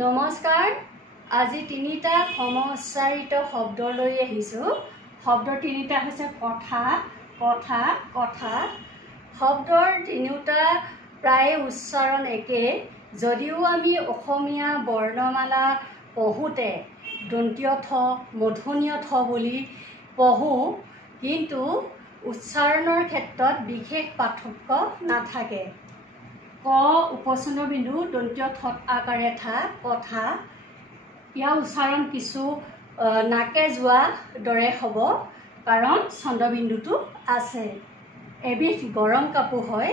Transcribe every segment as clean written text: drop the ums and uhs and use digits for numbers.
নমস্কাৰ। আজি তিনিটা সমস্যাৰিত শব্দ লৈ আহিছোঁ। শব্দ তিনিটা হৈছে কথা, কথা, কথা। শব্দৰ তিনিটা প্ৰায় উচ্চাৰণ একে, যদিও আমি অসমীয়া বৰ্ণমালা পঢ়োঁতে দন্তীয় থ, মূৰ্ধন্য থ বুলি পঢ়োঁ, কিন্তু উচ্চাৰণৰ ক্ষেত্ৰত বিশেষ পাৰ্থক্য নাথাকে। ক উপচন্দ বিন্দু দন্তীয় থ আকাৰে থা, কথা। ইয়াৰ উচ্চাৰণ কিছু নাকে যোৱা দৰে হ'ব, কাৰণ চন্দ্ৰবিন্দুটো আছে। এবিধ গৰম কাপোৰ হয়।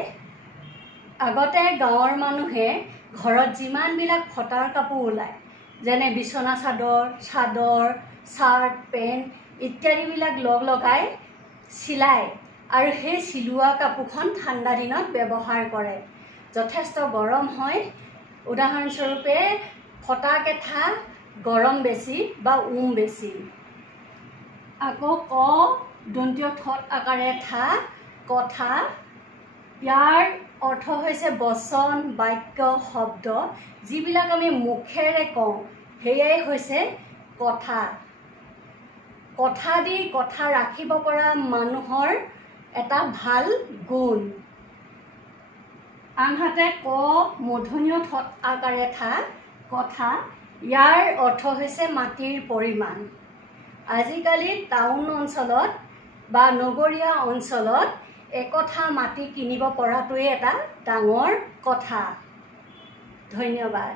আগতে গাঁৱৰ মানুহে ঘৰত যিমানবিলাক ফটাৰ কাপোৰ ওলায়, যেনে বিচনা চাদৰ, চাদৰ, চাৰ্ট, পেণ্ট ইত্যাদিবিলাক লগাই চিলায়, আৰু সেই চিলোৱা কাপোৰখন ঠাণ্ডা দিনত ব্যৱহাৰ কৰে। যথেষ্ট গৰম হয়। উদাহৰণস্বৰূপে ফটা কেঁথা গৰম বেছি বা বেছি। আকৌ ক দন্তীয় থ আকাৰে থা, কথা। ইয়াৰ অৰ্থ হৈছে বচন, বাক্য, শব্দ, যিবিলাক আমি মুখেৰে কওঁ, সেয়াই হৈছে কথা। কথা দি কথা ৰাখিব পৰা মানুহৰ এটা ভাল গুণ। আনহাতে ক মূৰ্ধন্য থ আকাৰে থা, কথা। ইয়াৰ অৰ্থ হৈছে মাটিৰ পৰিমাণ। আজিকালি টাউন অঞ্চলত বা নগৰীয়া অঞ্চলত একঠা মাটি কিনিব পৰাটোৱে এটা ডাঙৰ কথা। ধন্যবাদ।